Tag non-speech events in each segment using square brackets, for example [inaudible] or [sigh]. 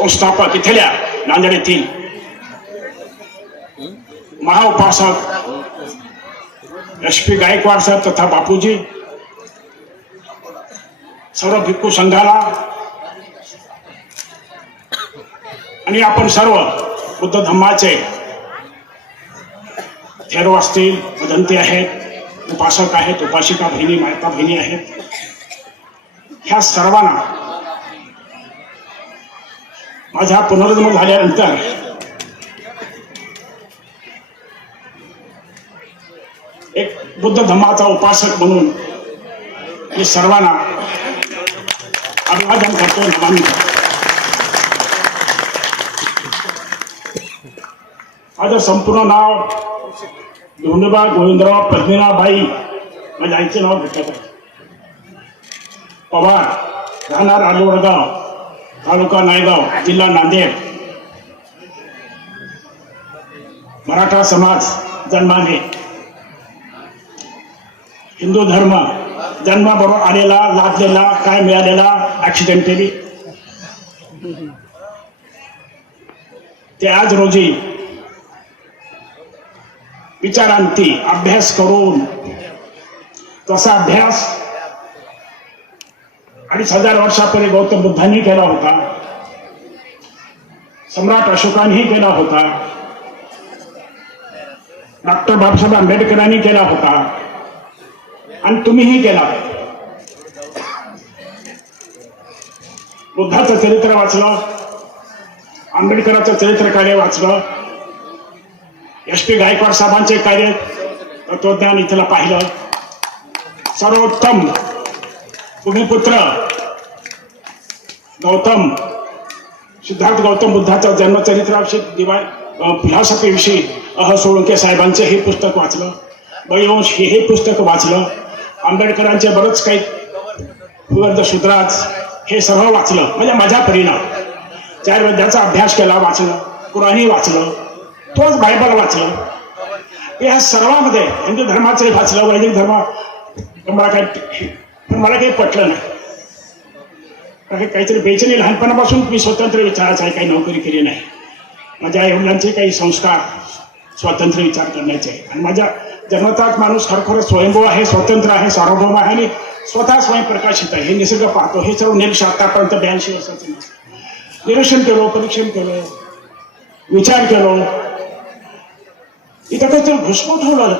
संस्थापक इथल्या नांदेड येथील महाउपासक एस पी गायकवाड साहेब तथा बापूजी सर्व भिक्खू संघाला आणि आपण सर्व बुद्ध धम्माचे थेरो असतील वदंती आहेत उपासक आहेत उपासिका बहिणी मायका बहिणी आहेत. ह्या सर्वांना माझा पुनर्जन्म झाल्यानंतर एक बुद्ध धम्माचा उपासक म्हणून मी सर्वांना अभिवादन करतो माझं संपूर्ण नाव धोंडबा गोविंदराव पद्मिनाबाई माझ्या आईचे नाव भेटत पवार राहणार आलोडगाव. तालुका नायगाव जिल्हा नांदेड. मराठा समाज जन्माने. हिंदू धर्म जन्माबरोबर आलेला लाभलेला काय मिळालेला ऍक्सिडेंटली ते आज रोजी विचारांती अभ्यास करून तसा अभ्यास अडीच हजार वर्षापूर्वी गौतम बुद्धांनी केला होता. सम्राट अशोकांनीही केला होता. डॉक्टर बाबासाहेब आंबेडकरांनी केला होता. आणि तुम्हीही केला. बुद्धाचं चरित्र वाचलं. आंबेडकरांचं चरित्र कार्य वाचलं. एस पी गायकवाड साहेबांचे कार्य तत्वज्ञान इथला पाहिलं. सर्वोत्तम. भूमिपुत्र गौतम सिद्धार्थ गौतम बुद्धाचा जन्मचरित्राविषयी दिवाय फिलॉसॉफीविषयी अह सोळंके साहेबांचे हे पुस्तक वाचलं. बळीवंश हे हे पुस्तक वाचलं. आंबेडकरांचे बरंच काही विवर्ध शूद्राज हे सर्व वाचलं. म्हणजे माझ्या परिणाम. चार वैद्याचा अभ्यास केला वाचलं. कुराणी वाचलं. तोच बायबल वाचलं. या सर्वांमध्ये हिंदू धर्माचंही वाचलं वैदिक धर्म. मला काही पण मला काही पटलं नाही. कारण काहीतरी बेचणी लहानपणापासून मी स्वतंत्र विचाराचा आहे काही नोकरी केली नाही. माझ्या आई वडिलांचे काही संस्कार स्वतंत्र विचार करण्याचे आहे. आणि माझ्या जन्मतात माणूस खरोखर स्वयंभू आहे स्वतंत्र आहे सार्वभौम आहे आणि स्वतः स्वयंप्रकाशित आहे. हे निसर्ग पाहतो. हे सर्व नेमशे आतापर्यंत ब्याऐंशी वर्षाचे निरीक्षण केलं परीक्षण केलं विचार केलो. इथं काहीतरी घुसमट होणार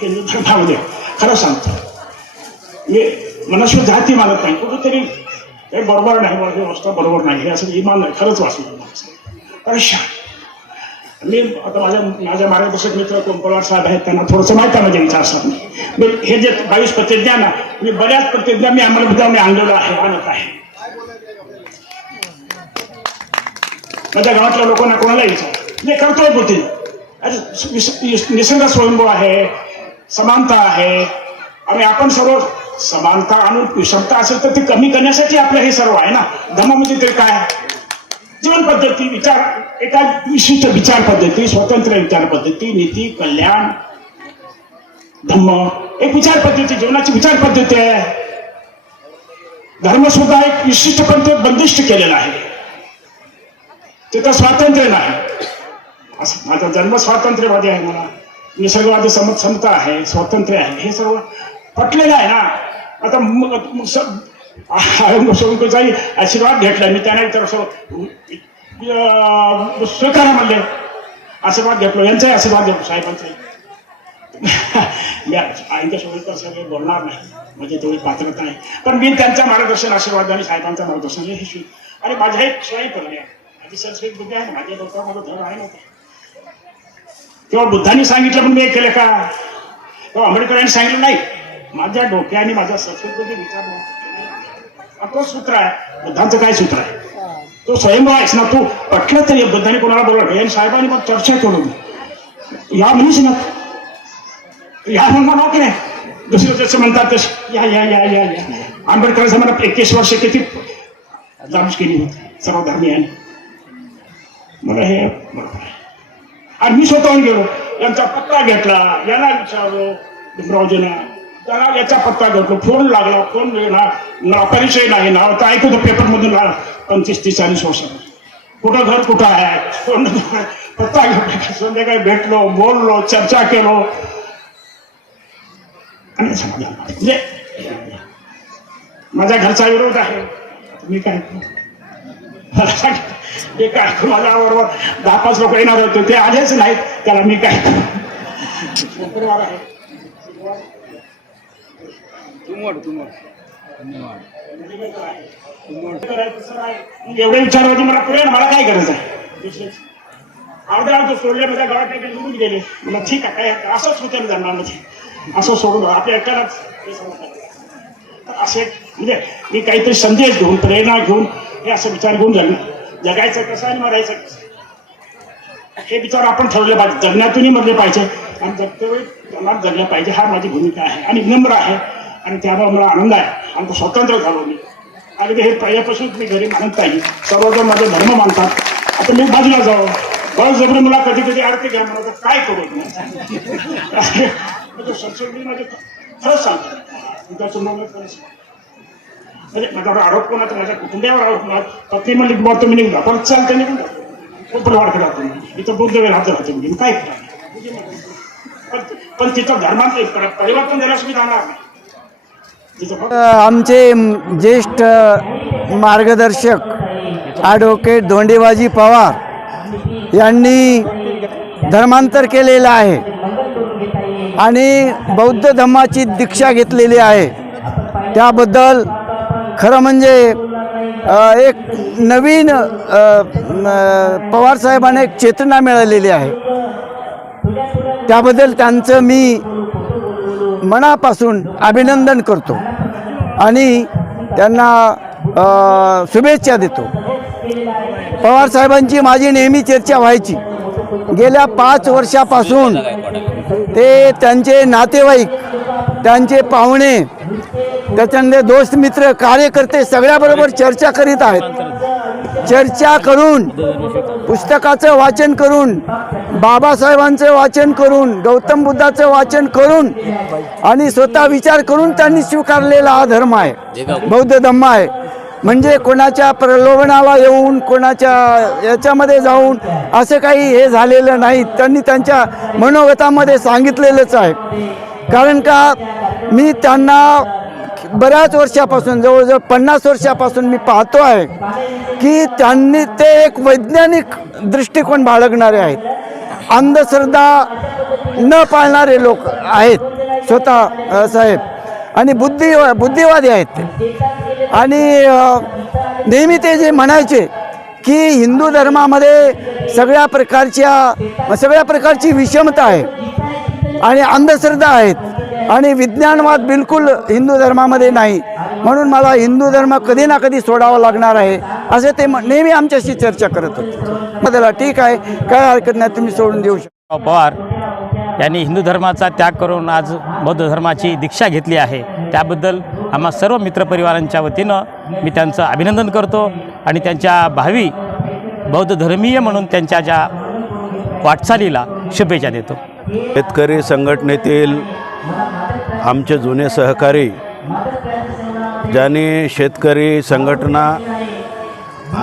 हिंदू धर्मामध्ये खरं सांगतो. मी मनस्वी जाती मानत नाही. कुठेतरी हे बरोबर नाही म्हणजे माझी व्यवस्था बरोबर नाही हे असं इमान नाही खरंच वाचलं परेशान मी आता माझ्या माझ्या मार्गदर्शक मित्र कोंपलवार साहेब आहेत त्यांना थोडंसं माहिती आहे म्हणजे माझ्या विचारसरणी मी हे जे बावीस प्रतिज्ञा ना मी बऱ्याच प्रतिज्ञा मी अंमलबजावणी आणलेलं आहे आणत आहे. माझ्या गावातल्या लोकांना कोणाला विचार. मी करतोय बुद्धी. निसर्ग स्वयंभू आहे समानता आहे. आणि आपण सर्व समानता आणून विषमता असेल तर ते कमी करण्यासाठी आपलं हे सर्व आहे ना? धर्म म्हणजे ते काय? जीवन पद्धती विचार एका विशिष्ट विचार पद्धती स्वतंत्र विचार पद्धती नीती कल्याण धम्म एक विचार पद्धती जीवनाची विचार पद्धती आहे. धर्म सुद्धा एक विशिष्ट पद्धत बंदिष्ट केलेला आहे. तिथं स्वातंत्र्य नाही. असं माझा जन्म स्वातंत्र्यवादी आहे मला. निसर्गवादी समज समता आहे स्वातंत्र्य आहे. हे सर्व पटलेला आहे ना? आता मग मग आशीर्वाद घेतला मी त्यांना तर असं अं, स्वीकारा म्हणले. आशीर्वाद घेतलो. यांचाही आशीर्वाद घेतो साहेबांचाही. मी आईच्या तर सगळे बोलणार नाही. म्हणजे तेवढी पात्रता आहे. पण मी त्यांचा मार्गदर्शन आशीर्वाद आणि साहेबांचा मार्गदर्शन हे शिव आणि माझ्या एक सोयी पडले माझी संस्कृत बुद्धी आहे. माझ्या डोक्यावर माझं धर्म आहे ना किंवा बुद्धांनी सांगितलं पण मी केलं का? किंवा आंबेडकरांनी सांगितलं नाही माझ्या डोक्याने माझ्या संस्कृत विचार आपलं सूत्र आहे. बुद्धांचं काय सूत्र आहे? तो स्वयंभू आहेस ना तू पटलं तरी बुद्धाने कोणाला बोलवलं? एम साहेबांनी मग चर्चा करून. या म्हणूच ना. या म्हणणार की नाही दुसरं जसं म्हणतात तसं. या या या या या. आंबेडकरांचं मला एकवीस वर्ष किती जामच केली होती? सर्व धर्मीयांनी मला हे बरोबर आहे. आणि मी स्वतःहून गेलो. यांचा पत्ता घेतला. याला विचारलो. भीमरावजींना त्याला याचा पत्ता घेतो फोन लागला फोन ना ना परिचय नाही नाव तर ऐकतो पेपरमधून पंचवीस तीस चाळीस वर्ष कुठं घर कुठं आहे? फोन [laughs] पत्ता घेऊ संध्याकाळी भेटलो बोललो चर्चा केलो. आणि समाधान. म्हणजे माझ्या घरचा विरोध आहे. मी काय ते काय माझ्या माझ्याबरोबर दहा पाच लोक येणार होते. ते आलेच नाहीत. त्याला मी काय शुक्रवार आहे. एवढे विचार होते मला पुढे मला काय करायचं आहे? अर्ध्या अर्ध सोडले माझ्या गावात काही निघून गेले. मला ठीक आहे काय असंच होतं ना जन्मामध्ये. असं सोडून आपल्या एकट्यालाच हे. तर असे म्हणजे मी काहीतरी संदेश घेऊन प्रेरणा घेऊन हे असं विचार घेऊन जगणं जगायचं कसं आणि मरायचं कसं? हे विचार आपण ठरवले पाहिजे. जगण्यातूनही मरले पाहिजे. आणि जगात जगलं पाहिजे हा माझी भूमिका आहे. आणि विनम्र आहे. आणि त्यामुळे मला आनंद आहे. आणि स्वतंत्र झालो मी. आणि हे पहिल्यापासून मी घरी मानत नाही. सर्वजण माझा धर्म मानतात. आता मी बाजूला जाऊ बळजबरी मला कधी कधी आरती घ्या मला तर काय करू म्हणजे [laughs] माझे खरंच सांगतो. त्याचं मला खरंच म्हणजे माझ्यावर आरोप कोणाचा? माझ्या कुटुंबियावर आरोप नाही. पत्नी म्हणली बुवा तुम्ही निघा पण चालते निघून जा. कोण करा तुम्ही. इथं बुद्ध वेळ हात राहते म्हणजे काय करा? पण पण तिथं धर्मात परिवर्तन देण्यास मी जाणार नाही. आमचे ज्येष्ठ मार्गदर्शक ॲडव्होकेट धोंडेबाजी पवार यांनी धर्मांतर केलेलं आहे आणि बौद्ध धर्माची दीक्षा घेतलेली आहे. त्याबद्दल खरं म्हणजे एक नवीन पवारसाहेबांना एक चेतना मिळालेली आहे. त्याबद्दल त्यांचं मी मनापासून अभिनंदन करतो आणि त्यांना शुभेच्छा देतो. पवार साहेबांची माझी नेहमी चर्चा व्हायची. गेल्या पाच वर्षापासून ते त्यांचे नातेवाईक त्यांचे पाहुणे त्याच्यामध्ये दोस्त मित्र कार्यकर्ते सगळ्याबरोबर चर्चा करीत आहेत. चर्चा करून पुस्तकाचं वाचन करून बाबासाहेबांचं वाचन करून गौतम बुद्धाचं वाचन करून आणि स्वतः विचार करून त्यांनी स्वीकारलेला हा धर्म आहे. बौद्ध धम्म आहे. म्हणजे कोणाच्या प्रलोभनाला येऊन कोणाच्या याच्यामध्ये जाऊन असं काही हे झालेलं नाही. त्यांनी त्यांच्या मनोगतामध्ये सांगितलेलंच आहे. कारण का मी त्यांना बऱ्याच वर्षापासून जवळजवळ पन्नास वर्षापासून मी पाहतो आहे की त्यांनी ते एक वैज्ञानिक दृष्टिकोन बाळगणारे आहेत. अंधश्रद्धा न पाळणारे लोक आहेत स्वतः साहेब. आणि बुद्धी बुद्धिवादी आहेत ते. आणि नेहमी ते जे म्हणायचे की हिंदू धर्मामध्ये सगळ्या प्रकारच्या सगळ्या प्रकारची विषमता आहे आणि अंधश्रद्धा आहेत. आणि विज्ञानवाद बिलकुल हिंदू धर्मामध्ये नाही. म्हणून मला हिंदू धर्म कधी ना कधी सोडावा लागणार आहे असे ते म- नेहमी आमच्याशी चर्चा करत होते. बदला ठीक आहे काय हरकत नाही तुम्ही सोडून देऊ शकता. पवार यांनी हिंदू धर्माचा त्याग करून आज बौद्ध धर्माची दीक्षा घेतली आहे. त्याबद्दल आम्हा सर्व मित्रपरिवारांच्या वतीनं मी त्यांचं अभिनंदन करतो आणि त्यांच्या भावी बौद्ध धर्मीय म्हणून त्यांच्या ज्या वाटचालीला शुभेच्छा देतो. शेतकरी संघटनेतील आमचे जुने सहकारी ज्यांनी शेतकरी संघटना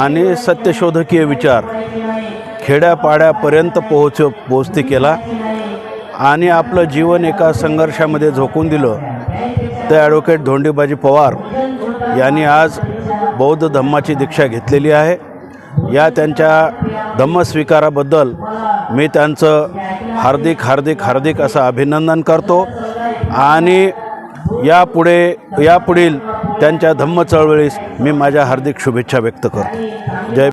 आणि सत्यशोधकीय विचार खेड्यापाड्यापर्यंत पोहोच पोचती केला आणि आपलं जीवन एका संघर्षामध्ये झोकून दिलं. ते ॲडव्होकेट धोंडीबाजी पवार यांनी आज बौद्ध धम्माची दीक्षा घेतलेली आहे. या त्यांच्या धम्मस्वीकाराबद्दल मी त्यांचं हार्दिक हार्दिक हार्दिक असं अभिनंदन करतो. आणि यापुढे यापुढील त्यांच्या धम्म चळवळीस मी माझ्या हार्दिक शुभेच्छा व्यक्त करतो. जय